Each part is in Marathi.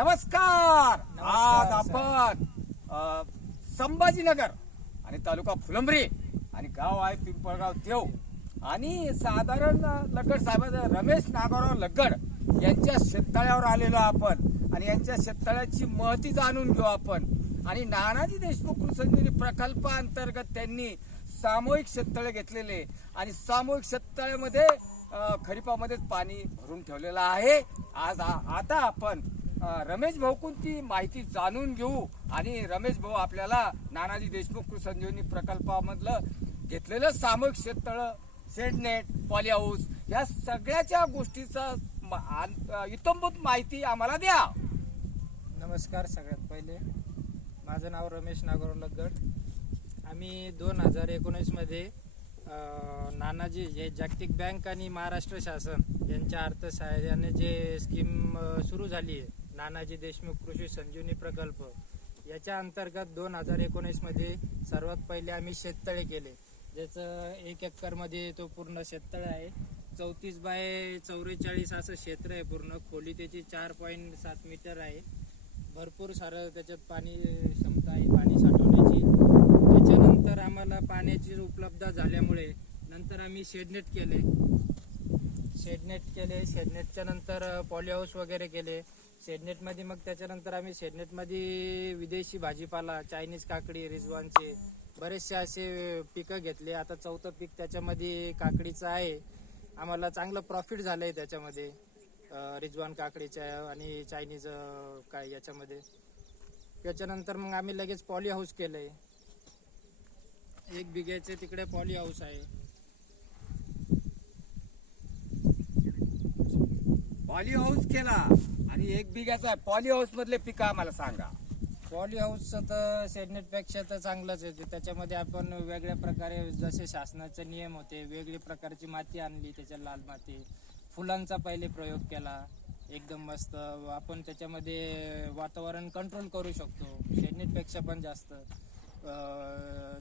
नमस्कार. आज नमस्कार, आपण संभाजीनगर आणि तालुका फुलंब्री आणि गाव आहे पिंपळगाव देव आणि साधारण लग्गड साहेबांचा रमेश नागोराव लग्गड यांच्या शेततळ्यावर आलेलो आपण आणि यांच्या शेततळ्याची महती जाणून घेऊ आपण. आणि नानाजी देशमुख कृषी प्रकल्पाअंतर्गत त्यांनी सामूहिक शेततळे घेतलेले आणि सामूहिक शेततळ्यामध्ये खरीपामध्ये पाणी भरून ठेवलेलं आहे. आज आता आपण रमेश भाऊंची माहिती जाणून घेऊ आणि रमेश भाऊ आपल्याला नानाजी देशमुख कृषी संजीवनी प्रकल्पामधलं घेतलेलं सामूहिक शेततळ, शेडनेट, पॉली हाऊस या सगळ्याच्या गोष्टीचा इत्थंभूत माहिती आम्हाला द्या. नमस्कार. सगळ्यात पहिले माझं नाव रमेश नागोराव लग्गड. आम्ही 2019 मध्ये नानाजी हे जागतिक बँक आणि महाराष्ट्र शासन यांच्या अर्थसहाय्याने जे स्कीम सुरू झाली आहे नानाजी देशमुख कृषी संजीवनी प्रकल्प, याच्या अंतर्गत 2019 मध्ये सर्वात पहिले आम्ही शेततळे केले. ज्याचं 1 एकरमध्ये तो पूर्ण शेततळे आहे. 34 बाय 44 असं क्षेत्र आहे. पूर्ण खोली त्याची 4.7 मीटर आहे. भरपूर सारं त्याच्यात पाणी क्षमता आहे पाणी साठवण्याची. त्याच्यानंतर आम्हाला पाण्याची उपलब्धता झाल्यामुळे नंतर आम्ही शेडनेट केले. शेडनेटच्या नंतर पॉली हाऊस वगैरे केले. शेडनेटमध्ये मग त्याच्यानंतर आम्ही शेडनेटमध्ये विदेशी भाजीपाला, चायनीज काकडी, रिजवानचे बरेचसे असे पिकं घेतले. आता 4थं पीक त्याच्यामध्ये काकडीचं आहे. आम्हाला चांगलं प्रॉफिट झालं आहे त्याच्यामध्ये, रिजवान काकडीच्या आणि चायनीज काय याच्यामध्ये. त्याच्यानंतर मग आम्ही लगेच पॉली हाऊस केलंय. 1 बिघ्याचे तिकडे पॉली हाऊस आहे. पॉली हाऊस केला आणि 1 बिघाचा पॉली हाऊस मधले पिकं आम्हाला सांगा. पॉली हाऊसचं तर शेडनेटपेक्षा तर चांगलंच आहे. त्याच्यामध्ये आपण वेगळ्या प्रकारे जसे शासनाचे नियम होते, वेगळी प्रकारची माती आणली, त्याच्या लाल माती, फुलांचा पहिले प्रयोग केला एकदम मस्त. आपण त्याच्यामध्ये वातावरण कंट्रोल करू शकतो शेडनेटपेक्षा पण जास्त.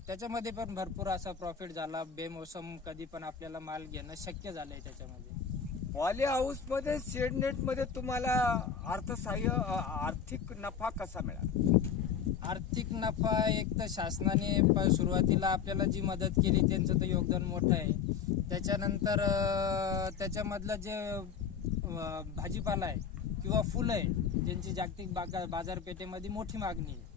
त्याच्यामध्ये पण भरपूर असा प्रॉफिट झाला. बेमोसम कधी पण आपल्याला माल घेणं शक्य झालंय त्याच्यामध्ये. पॉली हाऊस मध्ये, शेडनेट मध्ये तुम्हाला अर्थसहाय्य, आर्थिक नफा कसा मिळाला? आर्थिक नफा एक तर शासनाने सुरुवातीला आपल्याला जी मदत केली त्यांचं तर योगदान मोठं आहे. त्याच्यानंतर त्याच्यामधलं जे भाजीपाला आहे किंवा फुलं आहे ज्यांची जागतिक बाजारपेठेमध्ये मोठी मागणी आहे,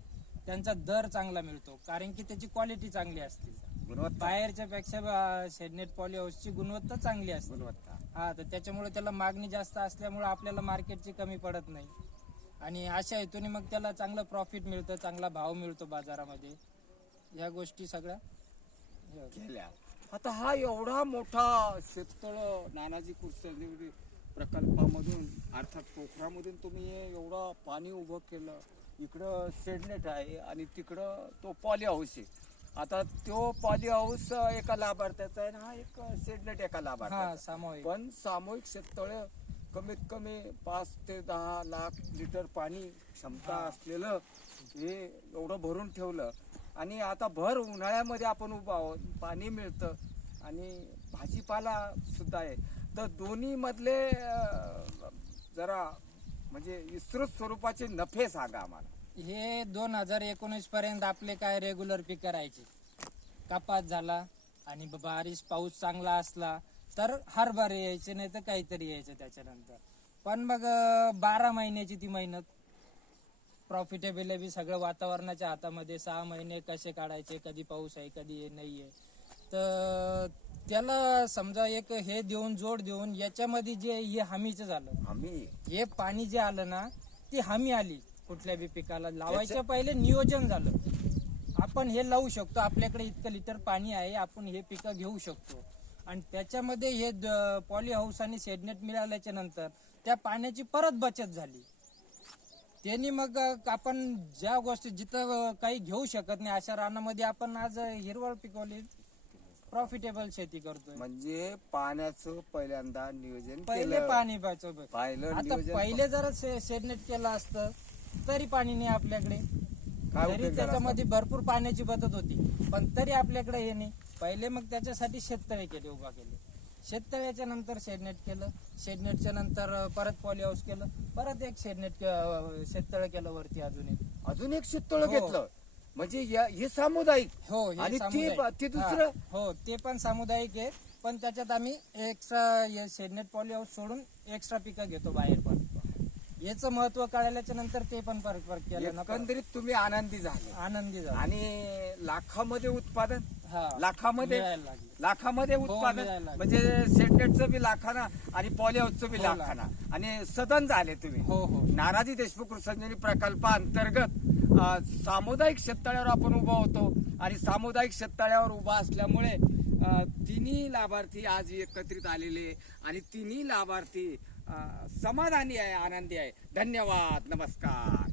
त्यांचा दर चांगला मिळतो कारण की त्याची क्वालिटी चांगली असते. बाहेरच्या पेक्षा शेडनेट पॉली हाऊसची गुणवत्ता चांगली असते. हा, तर त्याच्यामुळे त्याला मागणी जास्त असल्यामुळे आपल्याला मार्केटची कमी पडत नाही आणि अशा हेतूने मग त्याला चांगलं प्रॉफिट मिळतं, चांगला भाव मिळतो बाजारामध्ये. या गोष्टी सगळ्या केल्या. आता हा एवढा मोठा शेततळ नानाजी कृषी प्रकल्पामधून अर्थात पोखरामधून तुम्ही एवढं पाणी उभं केलं. इकडं शेडनेट आहे आणि तिकडं तो पॉली हाऊस आहे. आता तो पॉली हाऊस एका लाभार्थ्याचा आहे ना, हा एक शेडनेट एका लाभार्थ्याचा. पण सामूहिक शेततळे कमीत कमी 5 ते 10 लाख लिटर पाणी क्षमता असलेलं हे एवढं भरून ठेवलं. आणि आता भर उन्हाळ्यामध्ये आपण उभा आहोत, पाणी मिळतं आणि भाजीपाला सुद्धा आहे. तर दोन्ही मधले जरा म्हणजे विस्तृत स्वरूपाचे नफे सांगा आम्हाला. हे 2019 पर्यंत आपले काय रेग्युलर पीक करायचे. कपास झाला आणि बारिश पाऊस चांगला असला तर हरभरे यायचे, नाही तर काहीतरी यायचं त्याच्यानंतर. पण मग 12 महिन्याची ती मेहनत, प्रॉफिटेबल बी सगळं वातावरणाच्या हातामध्ये. 6 महिने कसे काढायचे, कधी पाऊस आहे कधी नाहीये. तर त्याला समजा एक हे देऊन, जोड देऊन, याच्यामध्ये जे हे हमीचं झालं, हे पाणी जे आलं ना, ती हमी आली. कुठल्या बी पिकाला लावायच्या पहिले नियोजन झालं, आपण हे लावू शकतो, आपल्याकडे इतकं लिटर पाणी आहे, आपण हे पिकं घेऊ शकतो. आणि त्याच्यामध्ये हे पॉली हाऊस आणि शेडनेट मिळाल्याच्या नंतर त्या पाण्याची परत बचत झाली. त्यांनी मग आपण ज्या गोष्टी जिथं काही घेऊ शकत नाही अशा रानामध्ये आपण आज हिरवळ पिकवली, प्रॉफिटेबल शेती करतोय. म्हणजे पाण्याचं पहिल्यांदा नियोजन पहिले पाणी पाहिलं. आता पहिले जर शेडनेट केलं असतं तरी पाणी नाही आपल्याकडे. तरी त्याच्यामध्ये भरपूर पाण्याची बचत होती, पण तरी आपल्याकडे हे नाही. पहिले मग त्याच्यासाठी शेततळे केले, उभा केले. शेततळ्याच्या नंतर शेडनेट केलं, शेडनेटच्या नंतर परत पॉली हाऊस केलं, परत एक शेततळ केलं वरती अजून एक शेततळ हो. घेतलं म्हणजे हे सामुदायिक हो हे आणि सामुदायिक. ते दुसरं हा, हो ते पण सामुदायिक आहे, पण त्याच्यात आम्ही एक्स्ट्रा शेडनेट पॉली हाऊस सोडून एक्स्ट्रा पिकं घेतो बाहेर पण. याचं महत्व कळाल्याच्या नंतर ते पण परत केलं ना, परत एकंदरीत तुम्ही आनंदी झाले आनंदी झाला. आणि लाखामध्ये उत्पादन हा लाखामध्ये मिळायला लागले. लाखामध्ये मिळायला उत्पादन लागले. म्हणजे शेडनेटचं बी लाखाना आणि पॉली हाऊसचं बी हो, लाखाना आणि सदन झाले तुम्ही. हो हो नानाजी देशमुख संजीवनी प्रकल्पाअंतर्गत सामुदायिक शेततळ्यावर आपण उभा होतो आणि सामुदायिक शेततळ्यावर उभा असल्यामुळे तिन्ही लाभार्थी आज एकत्रित आलेले आणि तिन्ही लाभार्थी समाधानी आहे, आनंदी आहे. धन्यवाद, नमस्कार.